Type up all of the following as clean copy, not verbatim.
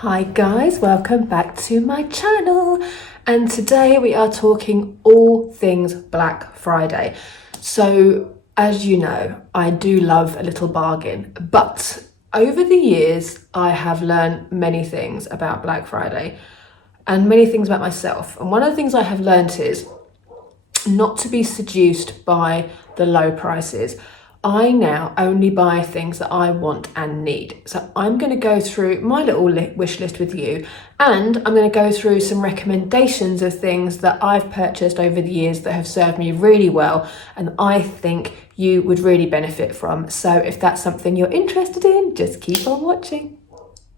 Hi guys, welcome back to my channel, and today we are talking all things Black Friday. So as you know, I do love a little bargain, but over the years I have learned many things about Black Friday and many things about myself, and one of the things I have learned is not to be seduced by the low prices. I now only buy things that I want and need. So I'm going to go through my little wish list with you, and I'm going to go through some recommendations of things that I've purchased over the years that have served me really well and I think you would really benefit from. So if that's something you're interested in, just keep on watching.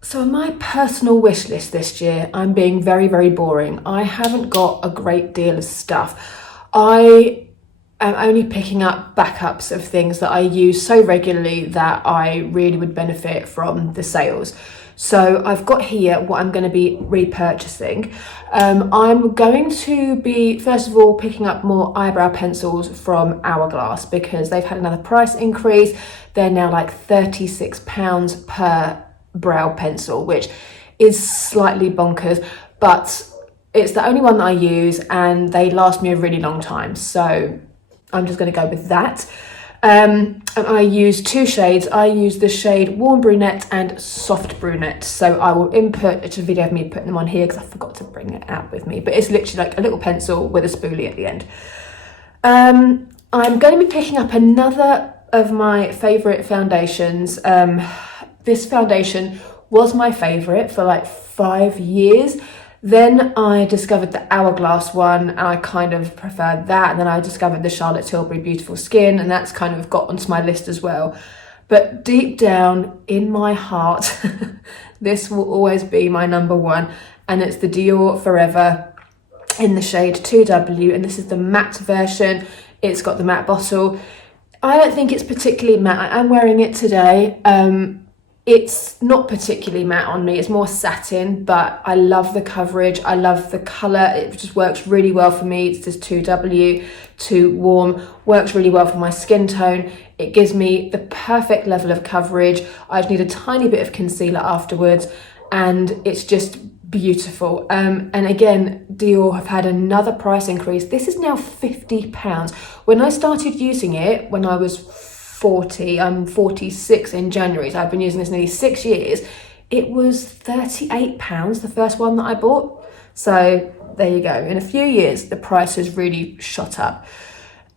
So on my personal wish list this year, I'm being very, very boring. I haven't got a great deal of stuff. I'm only picking up backups of things that I use so regularly that I really would benefit from the sales. So I've got here what I'm going to be repurchasing. I'm going to be, first of all, picking up more eyebrow pencils from Hourglass because they've had another price increase. They're now like £36 per brow pencil, which is slightly bonkers, but it's the only one that I use and they last me a really long time. So I'm just going to go with that. And I use two shades. I use the shade Warm Brunette and Soft Brunette. So I will input, it's a video of me putting them on here because I forgot to bring it out with me, but it's literally like a little pencil with a spoolie at the end. I'm going to be picking up another of my favourite foundations. This foundation was my favourite for like 5 years. Then I discovered the Hourglass one and I kind of preferred that. And then I discovered the Charlotte Tilbury Beautiful Skin, and that's kind of got onto my list as well. But deep down in my heart, this will always be my number one. And it's the Dior Forever in the shade 2W. And this is the matte version. It's got the matte bottle. I don't think it's particularly matte. I am wearing it today. It's not particularly matte on me, it's more satin, but I love the coverage, I love the colour, it just works really well for me. It's just 2W, too warm, works really well for my skin tone. It gives me the perfect level of coverage. I just need a tiny bit of concealer afterwards, and it's just beautiful. And again, Dior have had another price increase. This is now £50. When I started using it, when I was 40, I'm 46 in January, so I've been using this nearly 6 years. It was £38, the first one that I bought. So there you go. In a few years, the price has really shot up.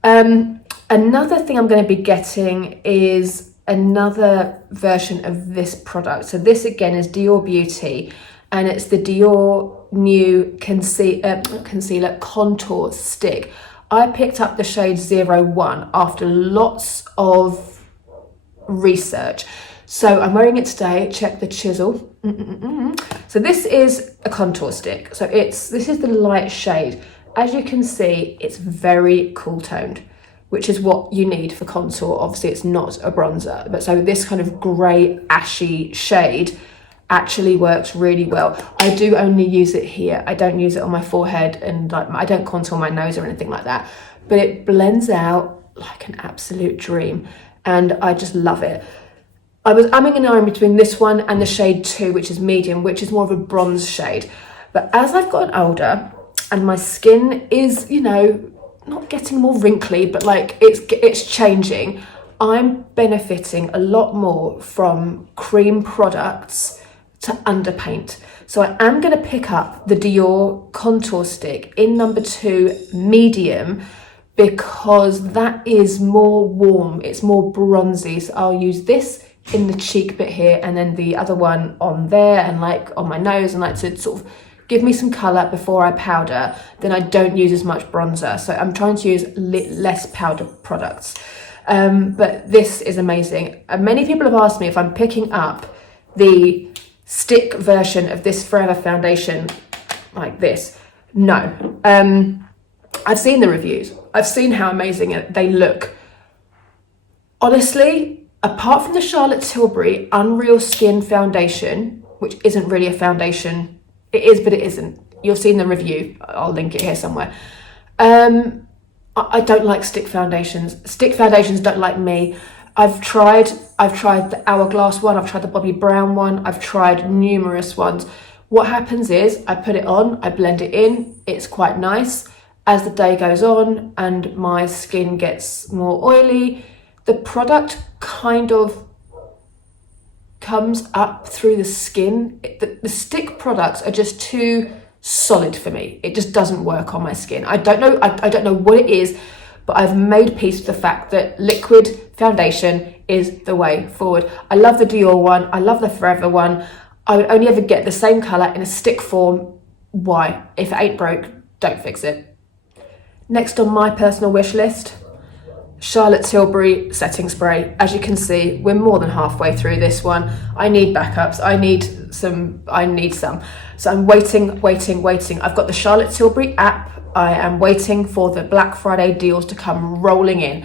Another thing I'm going to be getting is another version of this product. So this again is Dior Beauty, and it's the Dior new concealer contour stick. I picked up the shade 01 after lots of research. So I'm wearing it today, check the chisel. So this is a contour stick. So this is the light shade. As you can see, it's very cool toned, which is what you need for contour. Obviously it's not a bronzer, but so this kind of grey ashy shade actually works really well. I do only use it here. I don't use it on my forehead, and like I don't contour my nose or anything like that, but it blends out like an absolute dream and I just love it. I was umming and ahhing between this one and the shade 2, which is medium, which is more of a bronze shade. But as I've gotten older and my skin is, you know, not getting more wrinkly, but like it's changing, I'm benefiting a lot more from cream products to underpaint. So I am going to pick up the Dior contour stick in number 2 medium because that is more warm, it's more bronzy. So I'll use this in the cheek bit here and then the other one on there and like on my nose, and like to sort of give me some colour before I powder. Then I don't use as much bronzer, so I'm trying to use less powder products. But this is amazing. Many people have asked me if I'm picking up the stick version of this Forever foundation like this. No. I've seen the reviews. I've seen how amazing they look. Honestly, apart from the Charlotte Tilbury Unreal Skin foundation, which isn't really a foundation, it is, but it isn't. You'll see in the review. I'll link it here somewhere. I don't like stick foundations. Stick foundations don't like me. I've tried the Hourglass one, I've tried the Bobbi Brown one, I've tried numerous ones. What happens is I put it on, I blend it in, it's quite nice. As the day goes on and my skin gets more oily, the product kind of comes up through the skin. The stick products are just too solid for me. It just doesn't work on my skin. I don't know. I don't know what it is, but I've made peace with the fact that liquid foundation is the way forward. I love the Dior one. I love the Forever one. I would only ever get the same colour in a stick form. Why? If it ain't broke, don't fix it. Next on my personal wish list, Charlotte Tilbury setting spray. As you can see, we're more than halfway through this one. I need backups. I need some. So I'm waiting. I've got the Charlotte Tilbury app. I am waiting for the Black Friday deals to come rolling in,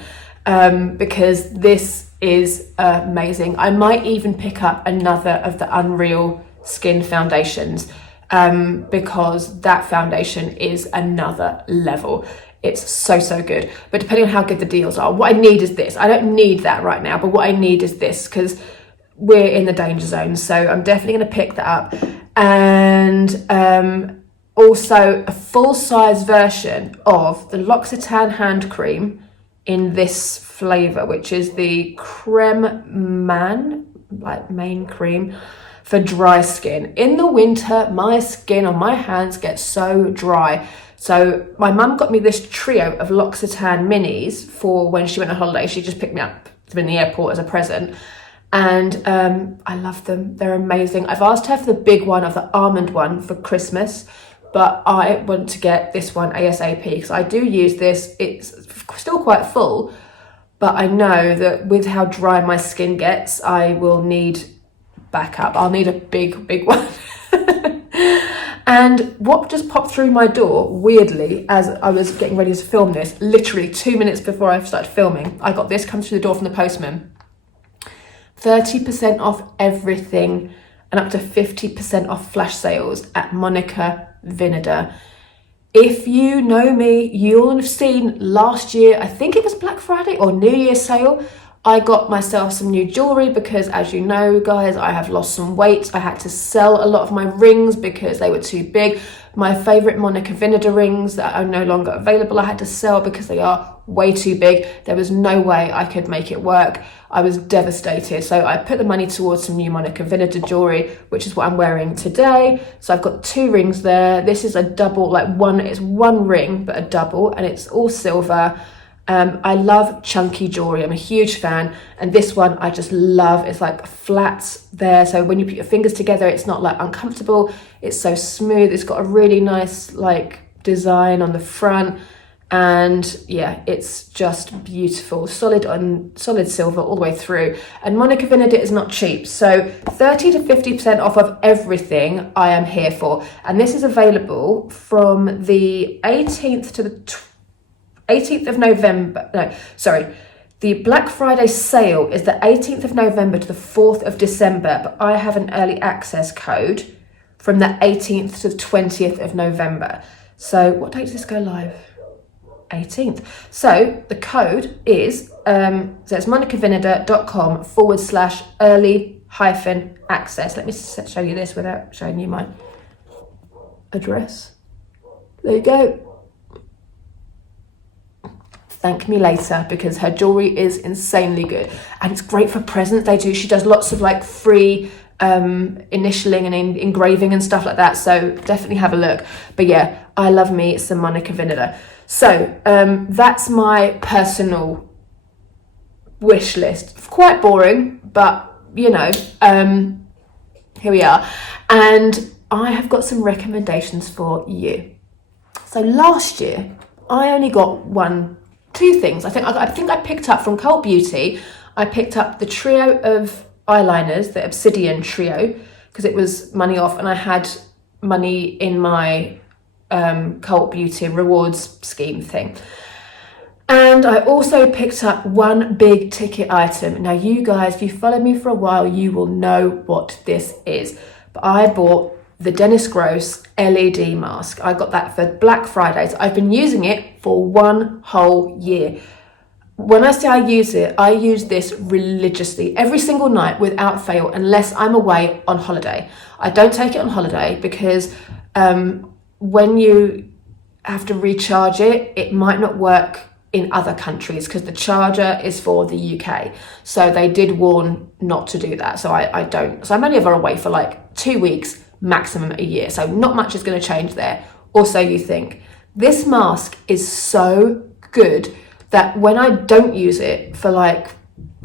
because this is amazing. I might even pick up another of the Unreal Skin foundations, because that foundation is another level. It's so good. But depending on how good the deals are, what I need is this. I don't need that right now, but what I need is this, because we're in the danger zone. So I'm definitely going to pick that up. And also a full-size version of the L'Occitane hand cream in this flavour, which is the creme man, like main cream for dry skin. In the winter, my skin on my hands gets so dry. So my mum got me this trio of L'Occitane minis for when she went on holiday. She just picked me up in the airport as a present. And I love them. They're amazing. I've asked her for the big one of the almond one for Christmas, but I want to get this one ASAP because I do use this. It's still quite full, but I know that with how dry my skin gets, I will need backup. I'll need a big one. And what just popped through my door, weirdly, as I was getting ready to film this, literally 2 minutes before I started filming, I got this come through the door from the postman. 30% off everything and up to 50% off flash sales at Monica Vinader. If you know me, you'll have seen last year, I think it was Black Friday or New Year's sale, I got myself some new jewellery because, as you know, guys, I have lost some weight. I had to sell a lot of my rings because they were too big. My favourite Monica Vinader rings that are no longer available, I had to sell because they are way too big. There was no way I could make it work. I was devastated. So I put the money towards some new Monica Vinader jewellery, which is what I'm wearing today. So I've got 2 rings there. This is a double, it's one ring, but a double, and it's all silver. I love chunky jewellery. I'm a huge fan. And this one I just love. It's like flat there. So when you put your fingers together, it's not like uncomfortable. It's so smooth. It's got a really nice design on the front. And yeah, it's just beautiful. Solid silver all the way through. And Monica Vinader is not cheap. So 30 to 50% off of everything I am here for. And this is available from the 18th to the 18th of November, the Black Friday sale is the 18th of November to the 4th of December, but I have an early access code from the 18th to the 20th of November. So what date does this go live? 18th. So the code is, so it's monicavinader.com/early-access. Let me show you this without showing you my address. There you go. Thank me later, because her jewellery is insanely good and it's great for presents. She does lots of free initialing and engraving and stuff like that, so definitely have a look. But yeah, I love me some Monica Vinader. So that's my personal wish list. Quite boring, but here we are. And I have got some recommendations for you. So last year I only got 2 things. I think I picked up from Cult Beauty. I picked up the trio of eyeliners, the Obsidian trio, because it was money off, and I had money in my Cult Beauty rewards scheme thing. And I also picked up one big ticket item. Now, you guys, if you follow me for a while, you will know what this is. But I bought the Dennis Gross LED mask. I got that for Black Fridays. I've been using it for 1 whole year. when I say I use this religiously every single night without fail, unless I'm away on holiday. I don't take it on holiday because when you have to recharge it, it might not work in other countries because the charger is for the UK. So they did warn not to do that. So I don't. So I'm only ever away for like 2 weeks, maximum a year. So not much is going to change there. Or so you think. This mask is so good that when I don't use it for like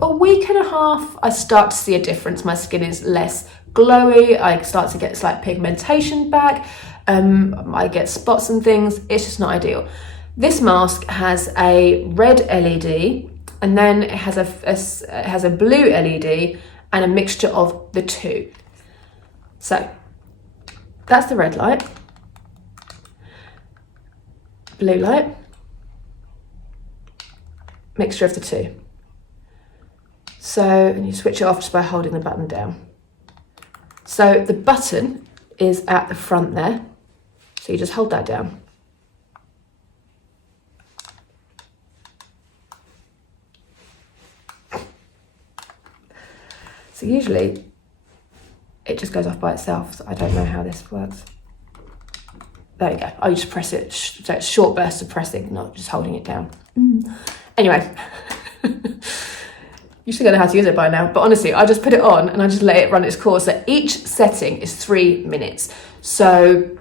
a week and a half, I start to see a difference. My skin is less glowy. I start to get slight pigmentation back. I get spots and things. It's just not ideal. This mask has a red LED, and then it has a blue LED and a mixture of the two. So that's the red light, blue light, mixture of the two. So, and you switch it off just by holding the button down. So the button is at the front there. So you just hold that down. So usually it just goes off by itself. So I don't know how this works. There you go. You just press it. So it's short bursts of pressing, not just holding it down. Anyway, you should know how to use it by now. But honestly, I just put it on and I just let it run its course. So each setting is 3 minutes. So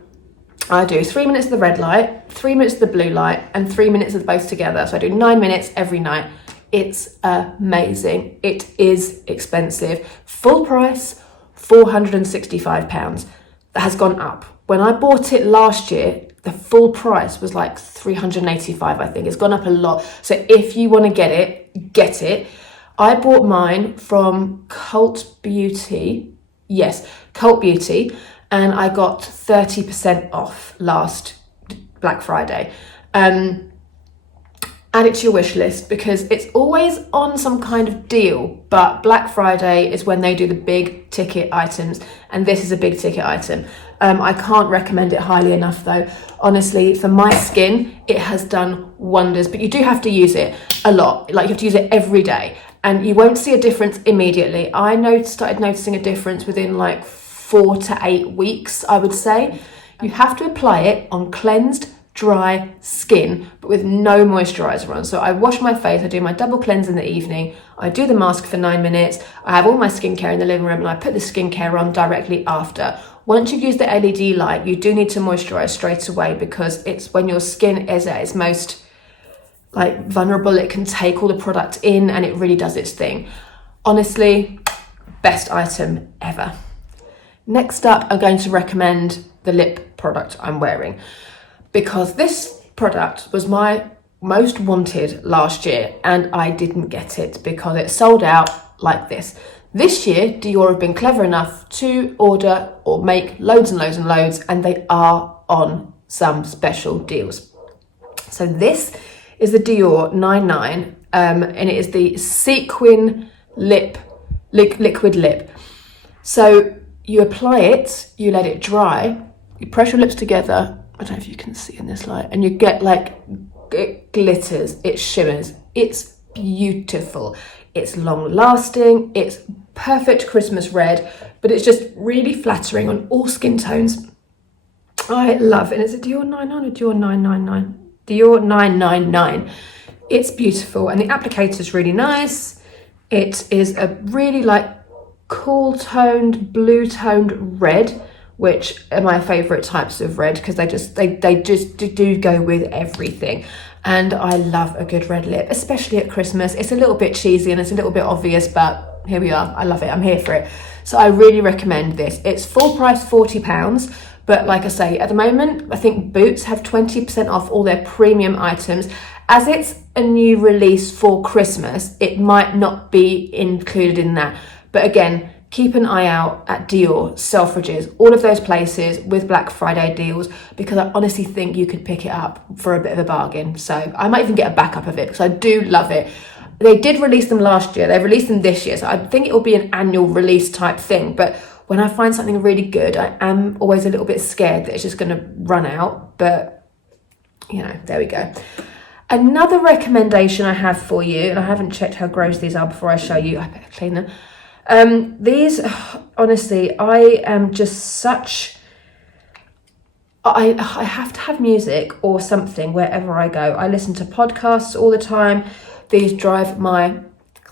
I do 3 minutes of the red light, 3 minutes of the blue light, and 3 minutes of both together. So I do 9 minutes every night. It's amazing. It is expensive. Full price, £465. That has gone up. When I bought it last year, the full price was like £385, I think. It's gone up a lot. So if you want to get it, get it. I bought mine from Cult Beauty. Yes, Cult Beauty. And I got 30% off last Black Friday. Add it to your wish list because it's always on some kind of deal, but Black Friday is when they do the big ticket items, and this is a big ticket item. I can't recommend it highly enough though. Honestly, for my skin, it has done wonders, but you do have to use it a lot. Like you have to use it every day and you won't see a difference immediately. I started noticing a difference within like 4 to 8 weeks, I would say. You have to apply it on cleansed, dry skin, but with no moisturizer on. So I wash my face, I do my double cleanse in the evening, I do the mask for 9 minutes, I have all my skincare in the living room and I put the skincare on directly after. Once you've used the LED light, you do need to moisturize straight away because it's when your skin is at its most like vulnerable, it can take all the product in and it really does its thing. Honestly, best item ever. Next up, I'm going to recommend the lip product I'm wearing because this product was my most wanted last year and I didn't get it because it sold out like this. This year, Dior have been clever enough to order or make loads and loads and loads, and they are on some special deals. So this is the Dior 99, and it is the Sequin liquid lip. So you apply it, you let it dry, you press your lips together, I don't know if you can see in this light, and you get like, it glitters, it shimmers, it's beautiful. It's long lasting, it's perfect Christmas red, but it's just really flattering on all skin tones. I love it. And it's a Dior 99 or Dior 999? Dior 999. It's beautiful and the applicator is really nice. It is a really like cool toned, blue toned red, which are my favourite types of red because they just do go with everything. And I love a good red lip, especially at Christmas. It's a little bit cheesy and it's a little bit obvious, but here we are. I love it. I'm here for it. So I really recommend this. It's full price £40, but like I say, at the moment, I think Boots have 20% off all their premium items. As it's a new release for Christmas, it might not be included in that. But again, keep an eye out at Dior, Selfridges, all of those places with Black Friday deals because I honestly think you could pick it up for a bit of a bargain. So I might even get a backup of it because I do love it. They did release them last year. They've released them this year. So I think it will be an annual release type thing. But when I find something really good, I am always a little bit scared that it's just going to run out. But, you know, there we go. Another recommendation I have for you, and I haven't checked how gross these are before I show you. I better clean them. These, honestly, I am just such... I have to have music or something wherever I go. I listen to podcasts all the time. These drive my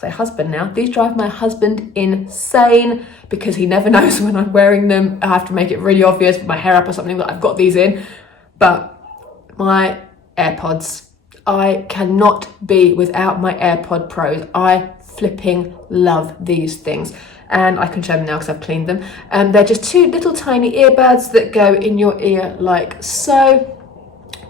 husband insane because he never knows when I'm wearing them. I have to make it really obvious with my hair up or something that I've got these in. But my AirPods, I cannot be without my AirPod Pros. I flipping love these things. And I can show them now because I've cleaned them. They're just two little tiny earbuds that go in your ear like so.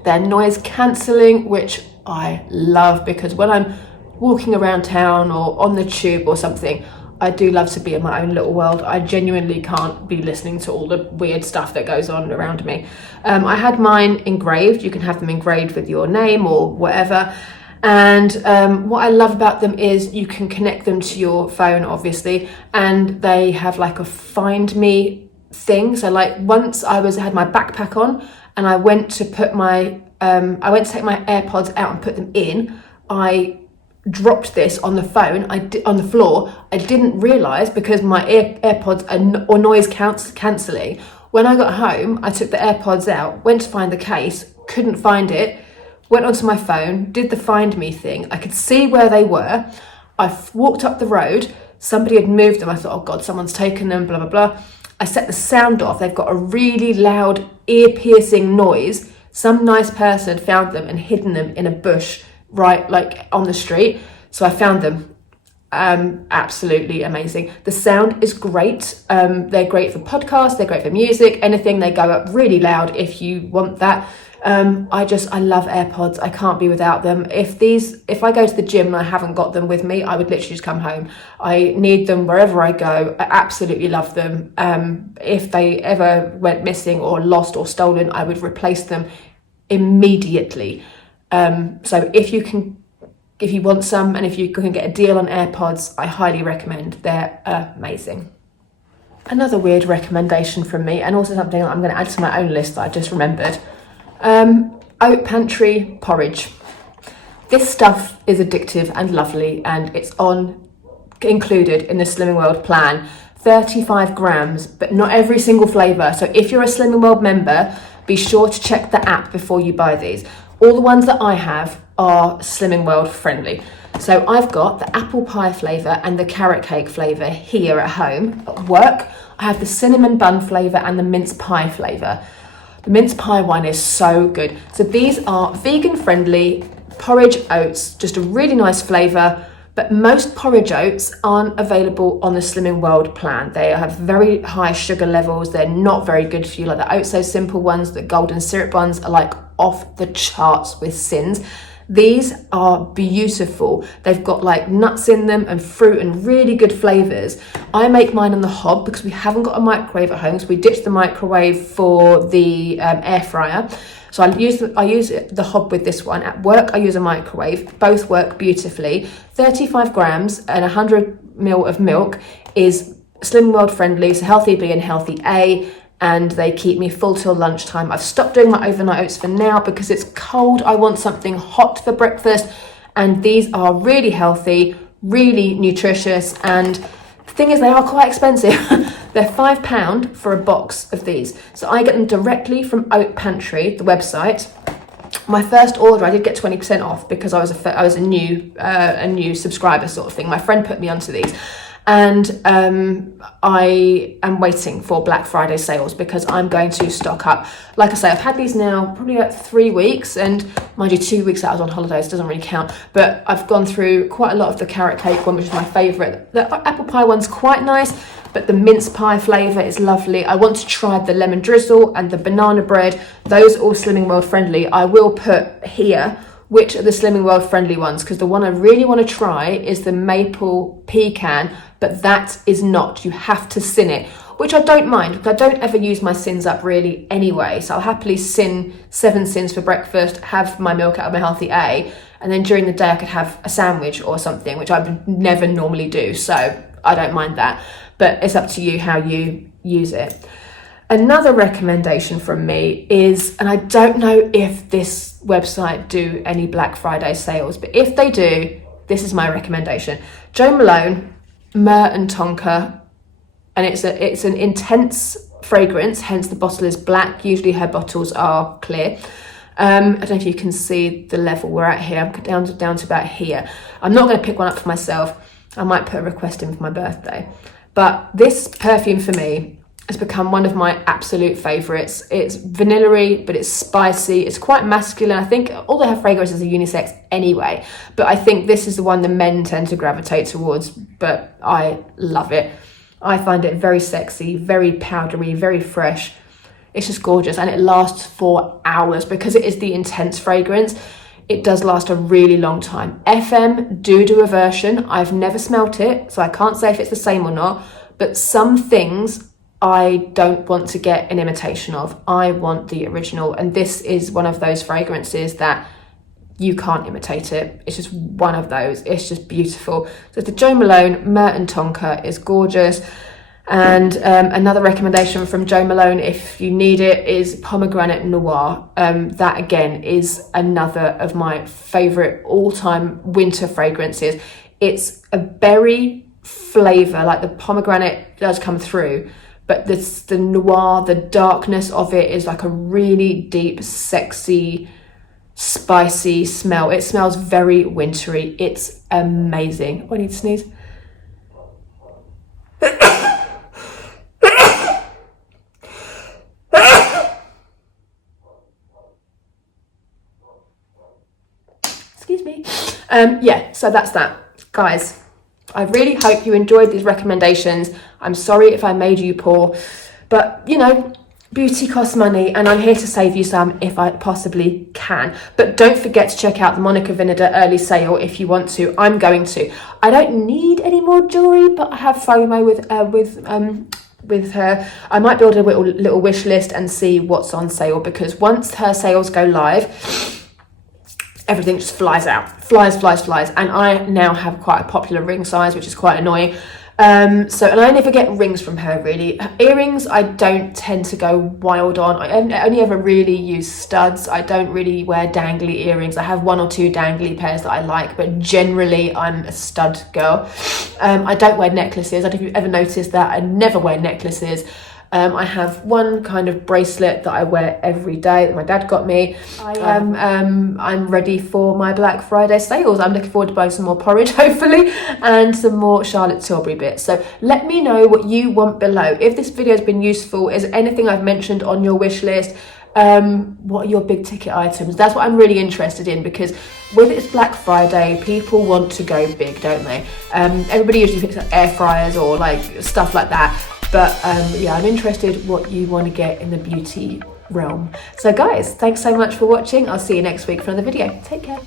They're noise cancelling, which I love because when I'm walking around town or on the tube or something, I do love to be in my own little world. I genuinely can't be listening to all the weird stuff that goes on around me. I had mine engraved. You can have them engraved with your name or whatever. And what I love about them is you can connect them to your phone, obviously, and they have like a find me thing. So like once I had my backpack on and I went to take my AirPods out and put them in, I dropped this on the phone, on the floor. I didn't realise because my AirPods are noise cancelling. When I got home, I took the AirPods out, went to find the case, couldn't find it, went onto my phone, did the find me thing. I could see where they were. I walked up the road, somebody had moved them. I thought, oh God, someone's taken them, blah, blah, blah. I set the sound off. They've got a really loud ear-piercing noise. Some nice person found them and hidden them in a bush right like on the street. So I found them. Absolutely amazing. The sound is great. They're great for podcasts, they're great for music, anything. They go up really loud if you want that. I love AirPods. I can't be without them. If I go to the gym and I haven't got them with me, I would literally just come home. I need them wherever I go. I absolutely love them. If they ever went missing or lost or stolen, I would replace them immediately. So if you want some and if you can get a deal on AirPods, I highly recommend. They're amazing. Another weird recommendation from me, and also something that I'm going to add to my own list that I just remembered. Oat Pantry porridge. This stuff is addictive and lovely, and it's included in the Slimming World plan. 35 grams, but not every single flavour. So if you're a Slimming World member, be sure to check the app before you buy these. All the ones that I have are Slimming World friendly. So I've got the apple pie flavour and the carrot cake flavour here at home. At work, I have the cinnamon bun flavour and the mince pie flavour. The mince pie one is so good. So these are vegan friendly porridge oats, just a really nice flavour, but most porridge oats aren't available on the Slimming World plan. They have very high sugar levels. They're not very good for you. Like the Oats So Simple ones, the golden syrup ones are like off the charts with sins. These are beautiful. They've got like nuts in them and fruit and really good flavours. I make mine on the hob because we haven't got a microwave at home, so we ditched the microwave for the air fryer. So I use the hob with this one. At work, I use a microwave. Both work beautifully. 35 grams and 100 ml of milk is Slimming World friendly, so healthy B and healthy A, and they keep me full till lunchtime. I've stopped doing my overnight oats for now because it's cold. I want something hot for breakfast, and these are really healthy, really nutritious, and the thing is they are quite expensive. They're £5 for a box of these. So I get them directly from Oat Pantry, the website. My first order, I did get 20% off because I was a new subscriber sort of thing. My friend put me onto these. And I am waiting for Black Friday sales because I'm going to stock up. Like I say, I've had these now probably about 3 weeks, and mind you, 2 weeks that I was on holidays doesn't really count. But I've gone through quite a lot of the carrot cake one, which is my favourite. The apple pie one's quite nice, but the mince pie flavour is lovely. I want to try the lemon drizzle and the banana bread. Those are all Slimming World friendly. I will put here which are the Slimming World friendly ones, because the one I really want to try is the maple pecan, but that is not. You have to sin it, which I don't mind because I don't ever use my sins up really anyway. So I'll happily sin 7 sins for breakfast, have my milk out of my healthy A, and then during the day I could have a sandwich or something, which I would never normally do. So I don't mind that, but it's up to you how you use it. Another recommendation from me is, and I don't know if this website do any Black Friday sales, but if they do, this is my recommendation. Jo Malone, Myrrh and Tonka, and it's an intense fragrance, hence the bottle is black. Usually her bottles are clear. I don't know if you can see the level we're at here. I'm down to about here. I'm not going to pick one up for myself. I might put a request in for my birthday. But this perfume for me has become one of my absolute favourites. It's vanilla-y, but it's spicy. It's quite masculine. I think all her fragrances are unisex anyway, but I think this is the one the men tend to gravitate towards, but I love it. I find it very sexy, very powdery, very fresh. It's just gorgeous, and it lasts for hours because it is the intense fragrance. It does last a really long time. FM do a version. I've never smelt it, so I can't say if it's the same or not, but some things I don't want to get an imitation of. I want the original, and this is one of those fragrances that you can't imitate it. It's just one of those. It's just beautiful. So the Jo Malone Myrrh and Tonka is gorgeous. And another recommendation from Jo Malone, if you need it, is Pomegranate Noir. That again is another of my favourite all-time winter fragrances. It's a berry flavour, like the pomegranate does come through, but the noir, the darkness of it is like a really deep, sexy, spicy smell. It smells very wintry. It's amazing. Oh, I need to sneeze. Excuse me. Yeah, so that's that. Guys, I really hope you enjoyed these recommendations. I'm sorry if I made you poor, but you know, beauty costs money, and I'm here to save you some if I possibly can. But don't forget to check out the Monica Vinader early sale if you want to. I'm going to. I don't need any more jewellery, but I have FOMO with her. I might build a little wish list and see what's on sale, because once her sales go live, everything just flies out, flies, and I now have quite a popular ring size, which is quite annoying. And I never get rings from her really. Earrings I don't tend to go wild on. I only ever really use studs. I don't really wear dangly earrings. I have one or two dangly pairs that I like, but generally I'm a stud girl. I don't wear necklaces. I don't know if you've ever noticed that. I never wear necklaces. I have one kind of bracelet that I wear every day that my dad got me. I'm ready for my Black Friday sales. I'm looking forward to buying some more porridge, hopefully, and some more Charlotte Tilbury bits. So let me know what you want below. If this video has been useful, is anything I've mentioned on your wish list? What are your big ticket items? That's what I'm really interested in, because with it's Black Friday, people want to go big, don't they? Everybody usually picks up air fryers or like stuff like that. But yeah, I'm interested what you want to get in the beauty realm. So guys, thanks so much for watching. I'll see you next week for another video. Take care.